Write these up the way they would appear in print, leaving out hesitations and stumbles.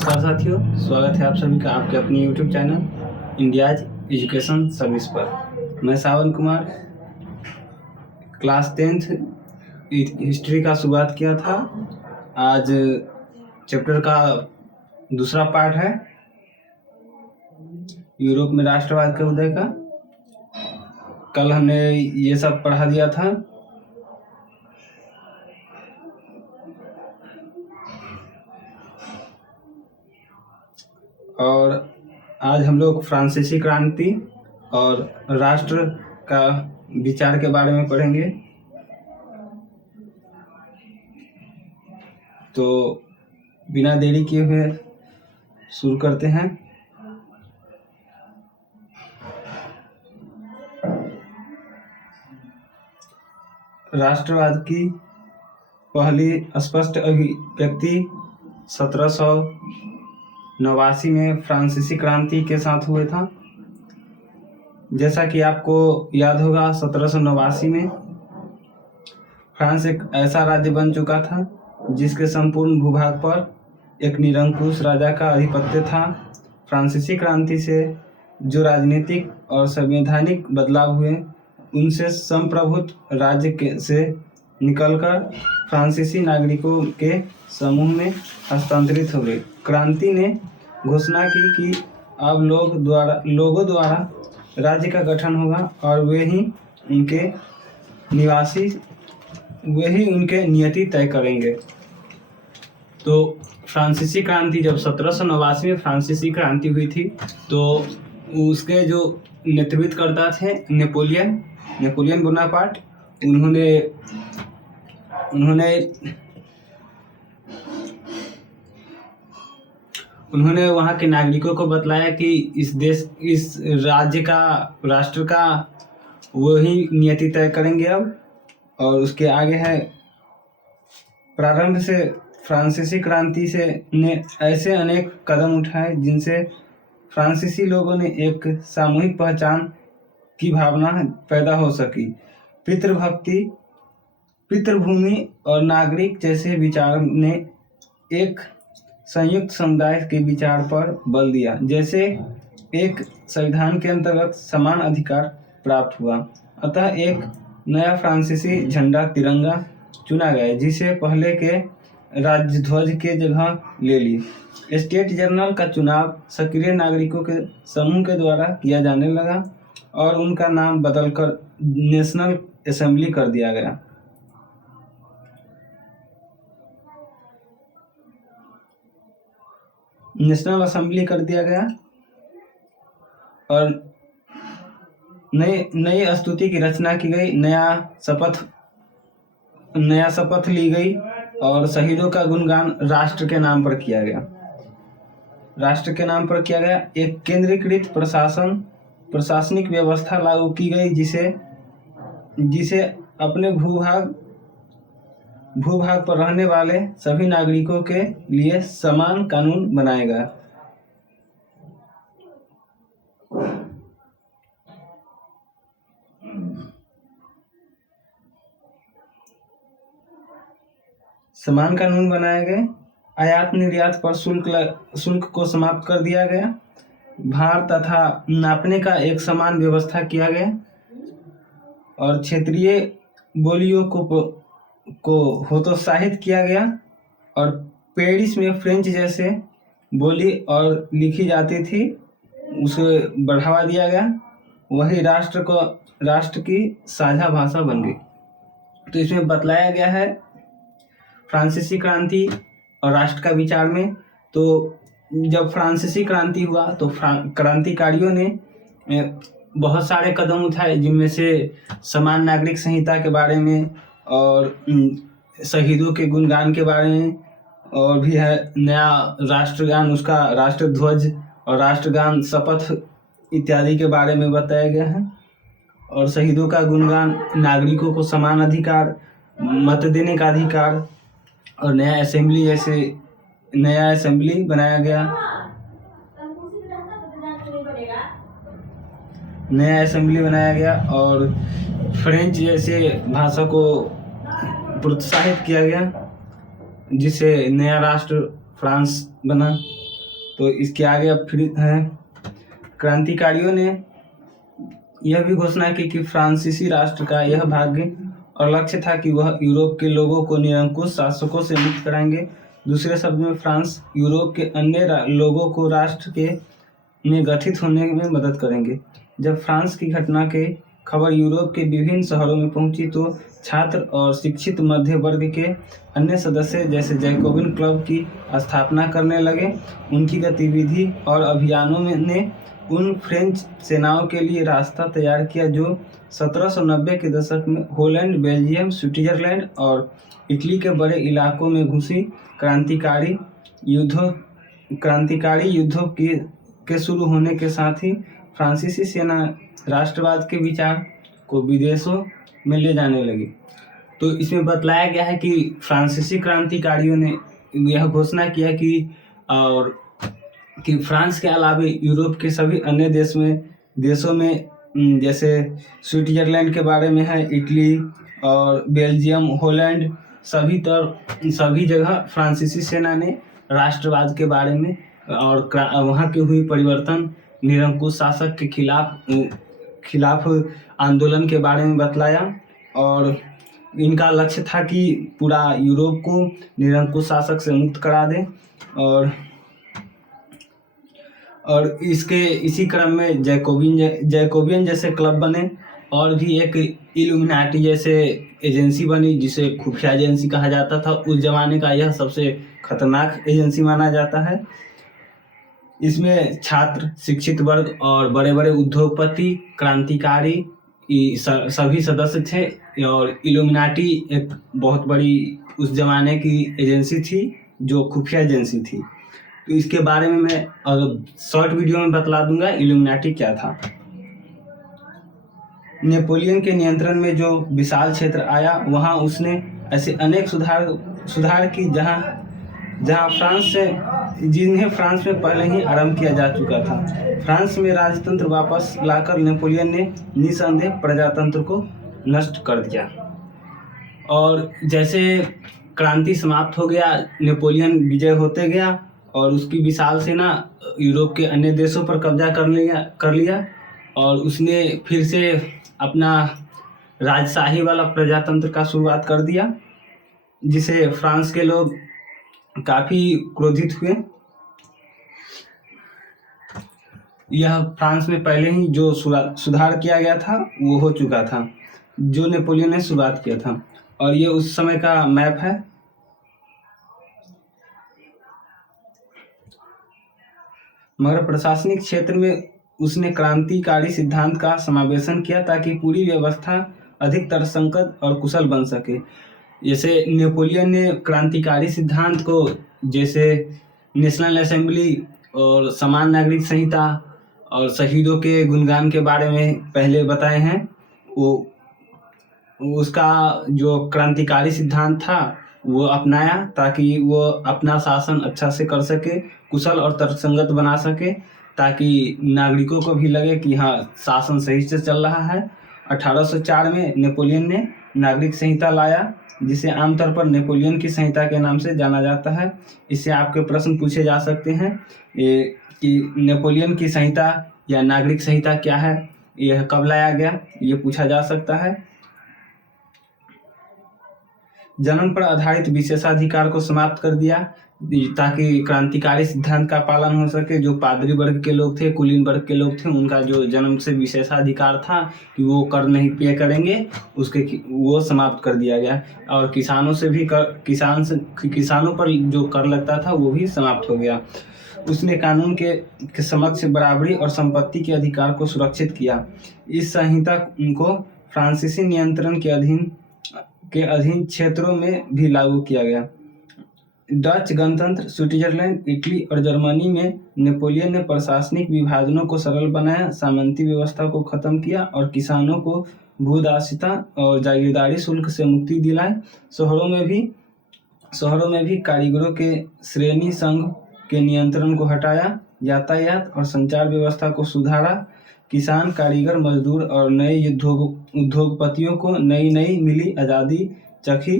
नमस्कार साथियों, स्वागत है आप सभी का आपके अपने YouTube channel India's education service पर। मैं सावन कुमार क्लास 10th हिस्ट्री का शुरुआत किया था। आज चैप्टर का दूसरा पार्ट है यूरोप में राष्ट्रवाद के उदय का। कल हमने ये सब पढ़ा दिया था। और आज हम लोग फ्रांसीसी क्रांति और राष्ट्र का विचार के बारे में पढ़ेंगे। तो बिना देरी किए हुए शुरू करते हैं। राष्ट्रवाद की पहली स्पष्ट अभिव्यक्ति 1789 में फ्रांसीसी क्रांति के साथ हुए था। जैसा कि आपको याद होगा, 1789 में फ्रांस एक ऐसा राज्य बन चुका था जिसके संपूर्ण भूभाग पर एक निरंकुश राजा का आधिपत्य था। फ्रांसीसी क्रांति से जो राजनीतिक और संवैधानिक बदलाव हुए उनसे संप्रभुत्व राज्य से निकलकर फ्रांसीसी नागरिकों के समूह में हस्तांतरित हो गए। क्रांति ने घोषणा की कि अब लोगों द्वारा राज्य का गठन होगा और वे ही उनके नियति तय करेंगे। तो फ्रांसीसी क्रांति जब 1789 में फ्रांसीसी क्रांति हुई थी तो उसके जो नेतृत्वकर्ता थे नेपोलियन बोनापार्ट, उन्होंने वहाँ के नागरिकों को बतलाया कि इस राष्ट्र का वही नियति तय करेंगे अब। और उसके आगे है, प्रारंभ से फ्रांसीसी क्रांति ने ऐसे अनेक कदम उठाए जिनसे फ्रांसीसी लोगों ने एक सामूहिक पहचान की भावना पैदा हो सकी। पितृभक्ति, पितृभूमि और नागरिक जैसे विचार ने एक संयुक्त समुदाय के विचार पर बल दिया। जैसे एक संविधान के अंतर्गत समान अधिकार प्राप्त हुआ, अतः एक नया फ्रांसीसी झंडा तिरंगा चुना गया जिसे पहले के राजध्वज के जगह ले ली। स्टेट जनरल का चुनाव सक्रिय नागरिकों के समूह के द्वारा किया जाने लगा और उनका नाम बदलकर नेशनल असेंबली कर दिया गया। और नई स्तुति की रचना की गई, नया शपथ ली गई और शहीदों का गुणगान राष्ट्र के नाम पर किया गया। एक केंद्रीकृत प्रशासनिक व्यवस्था लागू की गई जिसे अपने भूभाग पर रहने वाले सभी नागरिकों के लिए समान कानून बनाया गया। समान कानून बनाए गए। आयात निर्यात पर शुल्क को समाप्त कर दिया गया। भार तथा नापने का एक समान व्यवस्था किया गया और क्षेत्रीय बोलियों को हतोत्साहित किया गया। और पेरिस में फ्रेंच जैसे बोली और लिखी जाती थी उसे बढ़ावा दिया गया। वही राष्ट्र की साझा भाषा बन गई। तो इसमें बतलाया गया है फ्रांसीसी क्रांति और राष्ट्र का विचार में। तो जब फ्रांसीसी क्रांति हुआ तो क्रांतिकारियों ने बहुत सारे कदम उठाए, जिनमें से समान नागरिक संहिता के बारे में और शहीदों के गुणगान के बारे में, और भी है नया राष्ट्रगान, उसका राष्ट्रध्वज और राष्ट्रगान, शपथ इत्यादि के बारे में बताया गया है। और शहीदों का गुणगान, नागरिकों को समान अधिकार, मत देने का अधिकार और नया असेंबली बनाया गया। और फ्रेंच जैसे भाषा को प्रोत्साहित किया गया जिससे नया राष्ट्र फ्रांस बना। तो इसके आगे अब फिर हैं, क्रांतिकारियों ने यह भी घोषणा की कि फ्रांसीसी राष्ट्र का यह भाग्य और लक्ष्य था कि वह यूरोप के लोगों को निरंकुश शासकों से मुक्त कराएंगे। दूसरे शब्द में फ्रांस यूरोप के अन्य लोगों को राष्ट्र के में गठित होने में मदद करेंगे। जब फ्रांस की घटना के खबर यूरोप के विभिन्न शहरों में पहुंची तो छात्र और शिक्षित मध्य वर्ग के अन्य सदस्य जैसे जैकोबिन क्लब की स्थापना करने लगे। उनकी गतिविधि और अभियानों ने उन फ्रेंच सेनाओं के लिए रास्ता तैयार किया जो 1790 के दशक में होलैंड, बेल्जियम, स्विट्जरलैंड और इटली के बड़े इलाकों में घुसी। क्रांतिकारी युद्धों के शुरू होने के साथ ही फ्रांसीसी सेना राष्ट्रवाद के विचार को विदेशों में ले जाने लगी। तो इसमें बतलाया गया है कि फ्रांसीसी क्रांतिकारियों ने यह घोषणा किया कि फ्रांस के अलावा यूरोप के सभी अन्य देशों में जैसे स्विट्जरलैंड के बारे में है, इटली और बेल्जियम, होलैंड, सभी जगह फ्रांसीसी सेना ने राष्ट्रवाद के बारे में और वहाँ के हुई परिवर्तन, निरंकुश शासक के खिलाफ आंदोलन के बारे में बतलाया। और इनका लक्ष्य था कि पूरा यूरोप को निरंकुश शासक से मुक्त करा दें। और इसी क्रम में जैकोबियन जैसे क्लब बने और भी एक इल्यूमिनाटी जैसे एजेंसी बनी जिसे खुफिया एजेंसी कहा जाता था। उस जमाने का यह सबसे खतरनाक एजेंसी माना जाता है। इसमें छात्र, शिक्षित वर्ग और बड़े बड़े उद्योगपति, क्रांतिकारी सभी सदस्य थे। और इल्यूमिनाटी एक बहुत बड़ी उस जमाने की एजेंसी थी जो खुफिया एजेंसी थी। तो इसके बारे में मैं शॉर्ट वीडियो में बतला दूंगा इल्यूमिनाटी क्या था। नेपोलियन के नियंत्रण में जो विशाल क्षेत्र आया वहां उसने ऐसे अनेक सुधार की जिन्हें फ्रांस में पहले ही आरंभ किया जा चुका था। फ्रांस में राजतंत्र वापस लाकर नेपोलियन ने निसंदेह प्रजातंत्र को नष्ट कर दिया। और जैसे क्रांति समाप्त हो गया, नेपोलियन विजय होते गया और उसकी विशाल सेना यूरोप के अन्य देशों पर कब्जा कर लिया और उसने फिर से अपना राजशाही वाला प्रजातंत्र का शुरुआत कर दिया, जिसे फ्रांस के लोग काफ़ी क्रोधित हुए। यह फ्रांस में पहले ही जो सुधार किया गया था वो हो चुका था जो नेपोलियन ने शुरुआत किया था। और ये उस समय का मैप है। मगर प्रशासनिक क्षेत्र में उसने क्रांतिकारी सिद्धांत का समावेशन किया ताकि पूरी व्यवस्था अधिक तर्कसंगत और कुशल बन सके। जैसे नेपोलियन ने क्रांतिकारी सिद्धांत को जैसे नेशनल असेंबली और समान नागरिक संहिता और शहीदों के गुणगान के बारे में पहले बताए हैं। वो उसका जो क्रांतिकारी सिद्धांत था वो अपनाया ताकि वो अपना शासन अच्छा से कर सके, कुशल और तर्कसंगत बना सके, ताकि नागरिकों को भी लगे कि हाँ शासन सही से चल रहा है। 1804 में नेपोलियन ने नागरिक संहिता लाया जिसे आमतौर पर नेपोलियन की संहिता के नाम से जाना जाता है। इससे आपके प्रश्न पूछे जा सकते हैं कि नेपोलियन की संहिता या नागरिक संहिता क्या है, यह कब लाया गया, ये पूछा जा सकता है। जन्म पर आधारित विशेषाधिकार को समाप्त कर दिया ताकि क्रांतिकारी सिद्धांत का पालन हो सके। जो पादरी वर्ग के लोग थे, कुलीन वर्ग के लोग थे, उनका जो जन्म से विशेषाधिकार था कि वो कर नहीं पे करेंगे, वो समाप्त कर दिया गया। और किसानों पर जो कर लगता था वो भी समाप्त हो गया। उसने कानून के समक्ष बराबरी और संपत्ति के अधिकार को सुरक्षित किया। इस संहिता को फ्रांसीसी नियंत्रण के अधीन क्षेत्रों में भी लागू किया गया। डच गणतंत्र, स्विट्जरलैंड, इटली और जर्मनी में नेपोलियन ने प्रशासनिक विभाजनों को सरल बनाया, सामंती व्यवस्था को खत्म किया और किसानों को भूदासिता और जागीरदारी शुल्क से मुक्ति दिलाई। शहरों में भी कारीगरों के श्रेणी संघ के नियंत्रण को हटाया, यातायात और संचार व्यवस्था को सुधारा। किसान, कारीगर, मजदूर और नए उद्योगपतियों को नई मिली आज़ादी चखी।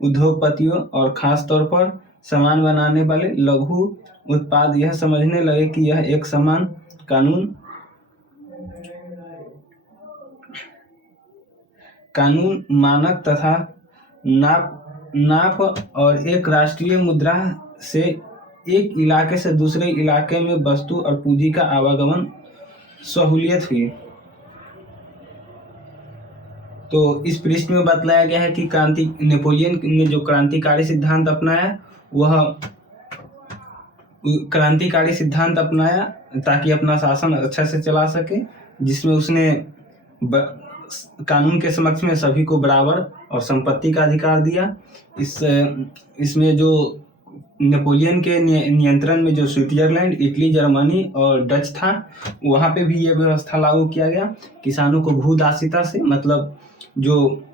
उद्योगपतियों और ख़ास तौर पर सामान बनाने वाले लघु उत्पाद यह समझने लगे कि यह एक समान कानून मानक तथा नाप और एक राष्ट्रीय मुद्रा से एक इलाके से दूसरे इलाके में वस्तु और पूंजी का आवागमन सहूलियत हुई। तो इस पृष्ठ में बतलाया गया है कि नेपोलियन ने जो क्रांतिकारी सिद्धांत अपनाया ताकि अपना शासन अच्छा से चला सके, जिसमें उसने कानून के समक्ष में सभी को बराबर और संपत्ति का अधिकार दिया। इसमें जो नेपोलियन के नियंत्रण में जो स्विट्जरलैंड, इटली, जर्मनी और डच था, वहाँ पे भी ये व्यवस्था लागू किया गया। किसानों को भूदासिता से, मतलब जो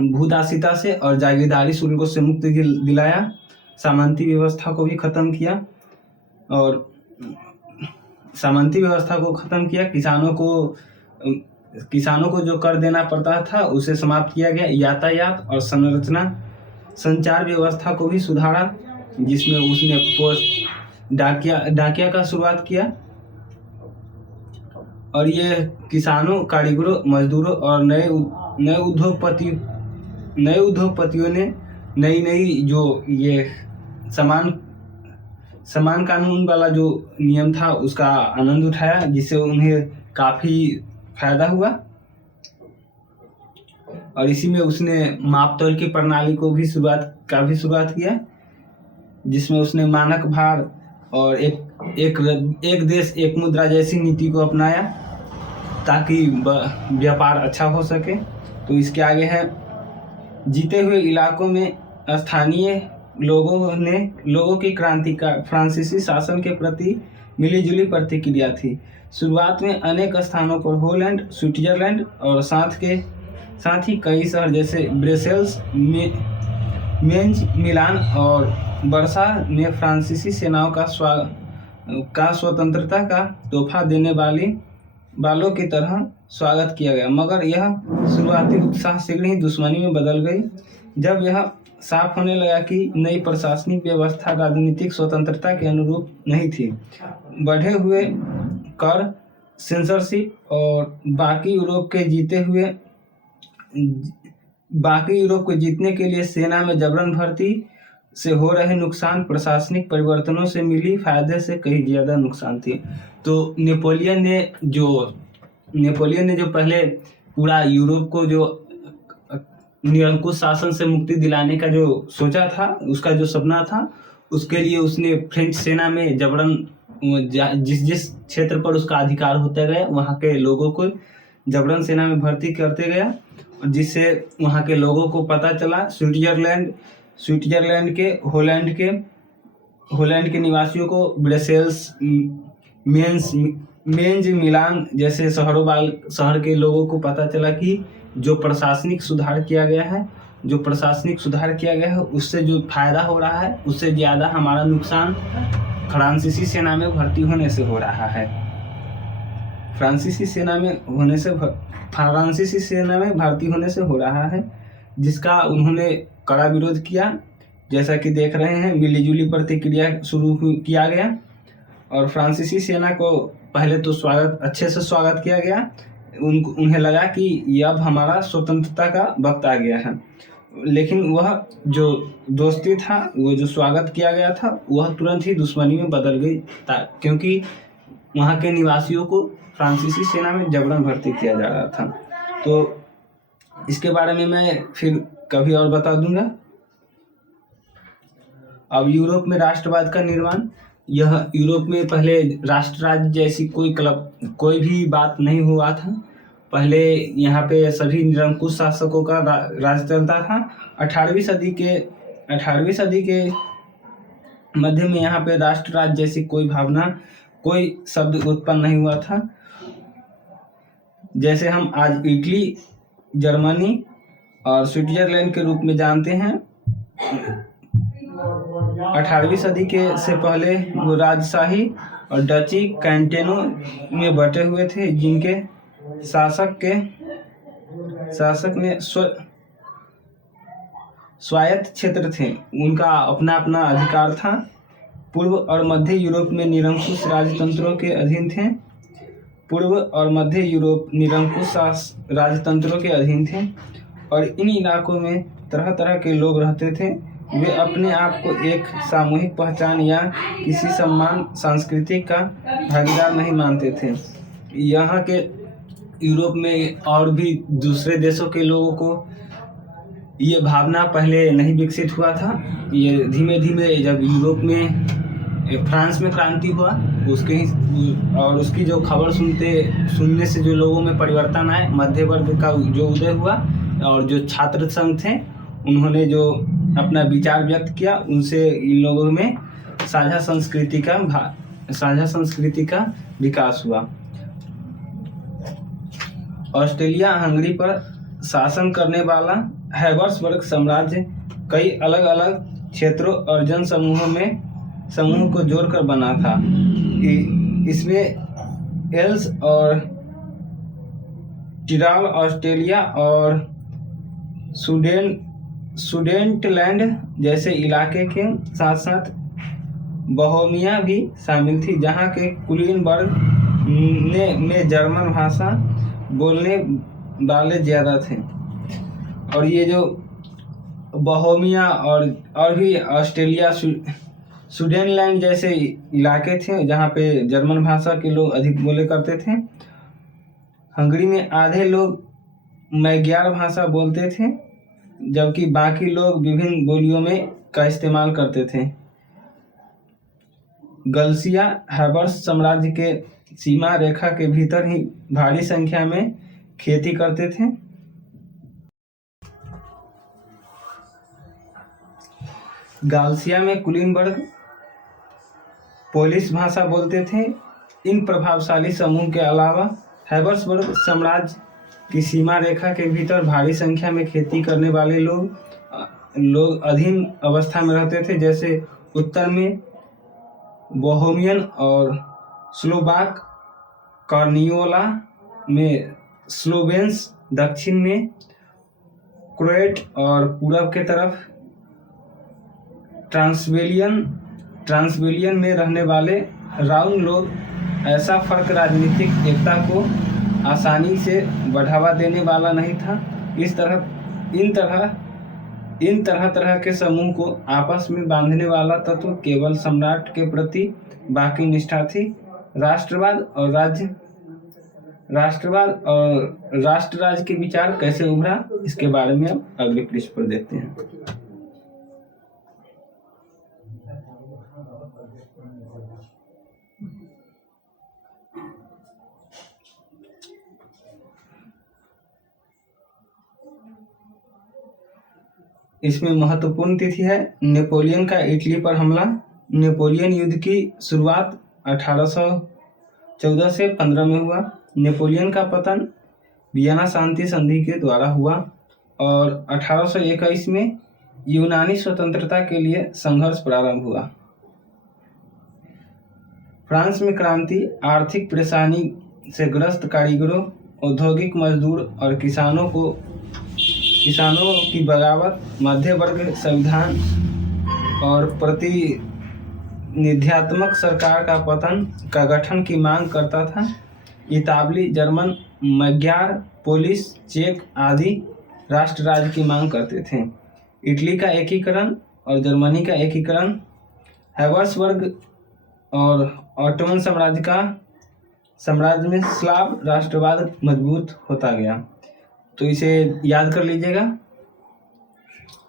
भूदासिता से और जागीरदारी शुल्कों से मुक्ति दिलाया। सामंती व्यवस्था को भी खत्म किया और किसानों को जो कर देना पड़ता था उसे समाप्त किया गया। यातायात और संचार व्यवस्था को भी सुधारा, जिसमें उसने पोस्ट डाकिया का शुरुआत किया। और ये किसानों, कारीगरों, मजदूरों और नए उद्योगपतियों ने नई जो ये समान कानून वाला जो नियम था उसका आनंद उठाया, जिससे उन्हें काफी फायदा हुआ। और इसी में उसने मापतौल की प्रणाली को भी शुरुआत किया, जिसमें उसने मानक भार और एक देश एक मुद्रा जैसी नीति को अपनाया ताकि व्यापार अच्छा हो सके। तो इसके आगे है, जीते हुए इलाकों में स्थानीय लोगों की क्रांति का फ्रांसीसी शासन के प्रति मिलीजुली प्रतिक्रिया थी। शुरुआत में अनेक स्थानों पर होलैंड, स्विट्जरलैंड और साथ ही कई शहर जैसे ब्रसेल्स, मेंज, मिलान और वर्सा ने फ्रांसीसी सेनाओं का स्वतंत्रता का तोहफा देने वालों की तरह स्वागत किया गया, मगर यह शुरुआती उत्साह शीघ्र ही दुश्मनी में बदल गई जब यह साफ होने लगा कि नई प्रशासनिक व्यवस्था राजनीतिक स्वतंत्रता के अनुरूप नहीं थी। बढ़े हुए कर, सेंसरशिप और बाकी यूरोप को जीतने के लिए सेना में जबरन भर्ती से हो रहे नुकसान प्रशासनिक परिवर्तनों से मिली फायदे से कहीं ज्यादा नुकसान थी। तो नेपोलियन ने जो पहले पूरा यूरोप को जो निरंकुश शासन से मुक्ति दिलाने का जो सोचा था, उसका जो सपना था, उसके लिए उसने फ्रेंच सेना में जबरन जिस क्षेत्र पर उसका अधिकार होता गया वहाँ के लोगों को जबरन सेना में भर्ती करते गया, जिससे वहाँ के लोगों को पता चला स्विट्जरलैंड के, होलैंड के निवासियों को ब्रसेल्स, मेंज, मिलान जैसे शहर के लोगों को पता चला कि जो प्रशासनिक सुधार किया गया है उससे जो फायदा हो रहा है उससे ज़्यादा हमारा नुकसान फ्रांसीसी सेना में भर्ती होने से हो रहा है। फ्रांसीसी सेना में भर्ती होने से हो रहा है, जिसका उन्होंने कड़ा विरोध किया। जैसा कि देख रहे हैं, मिलीजुली प्रतिक्रिया शुरू किया गया और फ्रांसीसी सेना को पहले तो अच्छे से स्वागत किया गया। उन्हें लगा कि अब हमारा स्वतंत्रता का वक्त आ गया है, लेकिन वह जो दोस्ती था, वो जो स्वागत किया गया था, वह तुरंत ही दुश्मनी में बदल गई, क्योंकि वहाँ के निवासियों को फ्रांसीसी सेना में जबरन भर्ती किया जा रहा था। तो इसके बारे में मैं फिर कभी और बता दूंगा। अब यूरोप में राष्ट्रवाद का निर्माण। यह यूरोप में पहले राष्ट्र राज्य जैसी कोई भी बात नहीं हुआ था। पहले यहाँ पे सभी निरंकुश शासकों का राज चलता था। 18वीं सदी के मध्य में यहाँ पे राष्ट्र राज्य जैसी कोई भावना, कोई शब्द उत्पन्न नहीं हुआ था। जैसे हम आज इटली, जर्मनी और स्विट्जरलैंड के रूप में जानते हैं। 18वीं सदी से पहले वो राजशाही और डची कैंटोनों में बटे हुए थे, जिनके शासक ने स्वायत्त क्षेत्र थे, उनका अपना अपना अधिकार था। पूर्व और मध्य यूरोप में निरंकुश राजतंत्रों के अधीन थे। पूर्व और मध्य यूरोप निरंकुश राजतंत्रों के अधीन थे और इन इलाकों में तरह तरह के लोग रहते थे। वे अपने आप को एक सामूहिक पहचान या किसी सम्मान सांस्कृतिक का भागीदार नहीं मानते थे। यहाँ के यूरोप में और भी दूसरे देशों के लोगों को ये भावना पहले नहीं विकसित हुआ था। ये धीमे धीमे जब यूरोप में फ्रांस में क्रांति हुआ और उसकी जो खबर सुनने से जो लोगों में परिवर्तन आए, मध्य वर्ग का जो उदय हुआ और जो छात्र संघ थे उन्होंने जो अपना विचार व्यक्त किया, उनसे इन लोगों में साझा संस्कृति का विकास हुआ। ऑस्ट्रिया हंगरी पर शासन करने वाला हैब्सबर्ग साम्राज्य कई अलग अलग क्षेत्रों और जन समूह को जोड़कर बना था। इसमें एल्स और टिराल ऑस्ट्रेलिया और सुडेनलैंड जैसे इलाके के साथ साथ बोहेमिया भी शामिल थी, जहाँ के कुलीनबर्ग में जर्मन भाषा बोलने वाले ज़्यादा थे। और ये जो बोहेमिया और भी ऑस्ट्रेलिया सुडेनलैंड जैसे इलाके थे जहाँ पे जर्मन भाषा के लोग अधिक बोले करते थे। हंगरी में आधे लोग मैग्यार भाषा बोलते थे, जबकि बाकी लोग विभिन्न बोलियों में का इस्तेमाल करते थे। गल्सिया हैब्स साम्राज्य के सीमा रेखा के भीतर ही भारी संख्या में खेती करते थे। गाल्सिया में कुलीनबर्ग पोलिश भाषा बोलते थे। इन प्रभावशाली समूह के अलावा हैब्सबर्ग साम्राज्य की सीमा रेखा के भीतर भारी संख्या में खेती करने वाले लोग अधीन अवस्था में रहते थे, जैसे उत्तर में बोहेमियन और स्लोवाक कार्नियोला में स्लोवेन्स, दक्षिण में क्रोएट और पूरब के तरफ ट्रांसवेलियन में रहने वाले राउन लोग। ऐसा फर्क राजनीतिक एकता को आसानी से बढ़ावा देने वाला नहीं था। इन तरह के समूह को आपस में बांधने वाला तत्व केवल सम्राट के प्रति बाकी निष्ठा थी। राष्ट्रवाद और राष्ट्र राज्य के विचार कैसे उभरा, इसके बारे में अब अगले पृष्ठ पर देखते हैं। इसमें महत्वपूर्ण तिथि है नेपोलियन का इटली पर हमला। नेपोलियन युद्ध की शुरुआत 1814 से 15 में हुआ। नेपोलियन का पतन वियना शांति संधि के द्वारा हुआ और 1821 में यूनानी स्वतंत्रता के लिए संघर्ष प्रारंभ हुआ। फ्रांस में क्रांति आर्थिक परेशानी से ग्रस्त कारीगरों, औद्योगिक मजदूर और किसानों की बगावत, मध्य वर्ग संविधान और प्रतिनिध्यात्मक सरकार का पतन का गठन की मांग करता था। इतालवी, जर्मन, मैग्यार, पोलिश, चेक आदि राष्ट्र राज्य की मांग करते थे। इटली का एकीकरण और जर्मनी का एकीकरण, हैब्सबर्ग और ऑटोमन साम्राज्य में स्लाव राष्ट्रवाद मजबूत होता गया। तो इसे याद कर लीजिएगा।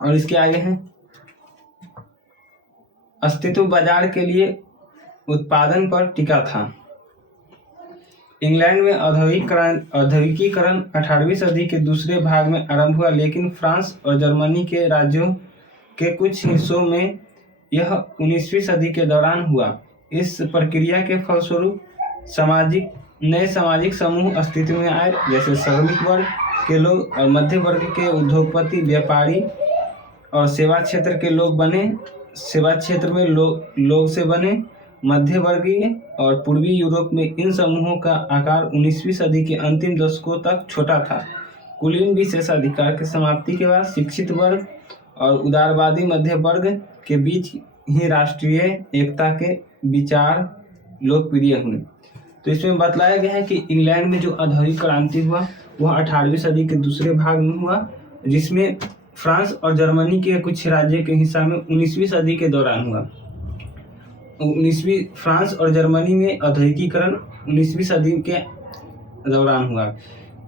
और इसके आगे हैं अस्तित्व बाजार के लिए उत्पादन पर टिका था। इंग्लैंड में औद्योगिकीकरण 18वीं सदी के दूसरे भाग में आरंभ हुआ, लेकिन फ्रांस और जर्मनी के राज्यों के कुछ हिस्सों में यह 19वीं सदी के दौरान हुआ। इस प्रक्रिया के फलस्वरूप नए सामाजिक समूह अस्तित्व में आए, जैसे श्रमिक वर्ग के लोग और मध्य वर्ग के उद्योगपति, व्यापारी और सेवा क्षेत्र के लोग बने। सेवा क्षेत्र में लोग से बने। मध्य वर्गीय और पूर्वी यूरोप में इन समूहों का आकार 19वीं सदी के अंतिम दशकों तक छोटा था। कुलीन विशेषाधिकार की समाप्ति के बाद शिक्षित वर्ग और उदारवादी मध्य वर्ग के बीच ही राष्ट्रीय एकता के विचार लोकप्रिय हुए। तो इसमें बतलाया गया है कि इंग्लैंड में जो औद्योगिक क्रांति हुआ वह 18वीं सदी के दूसरे भाग में हुआ, जिसमें फ्रांस और जर्मनी के कुछ राज्य के हिस्सा में 19वीं सदी के दौरान हुआ। फ्रांस और जर्मनी में औद्योगिकीकरण 19वीं सदी के दौरान हुआ।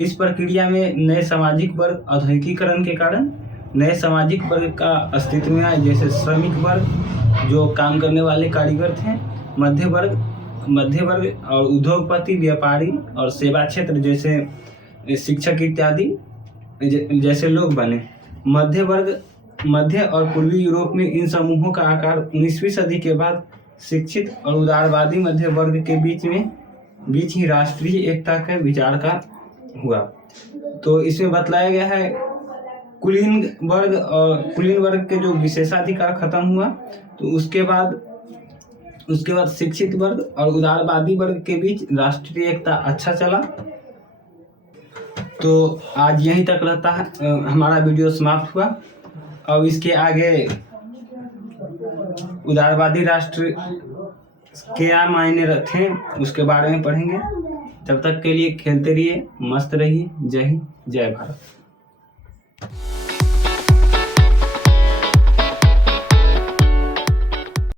इस प्रक्रिया में नए सामाजिक वर्ग औद्योगिकीकरण के कारण नए सामाजिक वर्ग का अस्तित्व में आया, जैसे श्रमिक वर्ग जो काम करने वाले कारीगर थे, मध्य वर्ग और उद्योगपति, व्यापारी और सेवा क्षेत्र जैसे शिक्षक इत्यादि जैसे लोग बने। मध्य और पूर्वी यूरोप में इन समूहों का आकार 19वीं सदी के बाद शिक्षित और उदारवादी मध्य वर्ग के बीच ही राष्ट्रीय एकता के विचार का हुआ। तो इसमें बतलाया गया है कुलीन वर्ग के जो विशेषाधिकार खत्म हुआ, तो उसके बाद शिक्षित वर्ग और उदारवादी वर्ग के बीच राष्ट्रीय एकता अच्छा चला। तो आज यहीं तक रहता है, हमारा वीडियो समाप्त हुआ। अब इसके आगे उदारवादी राष्ट्र क्या मायने रखते हैं उसके बारे में पढ़ेंगे। तब तक के लिए खेलते रहिए, मस्त रहिए। जय हिंद, जय भारत।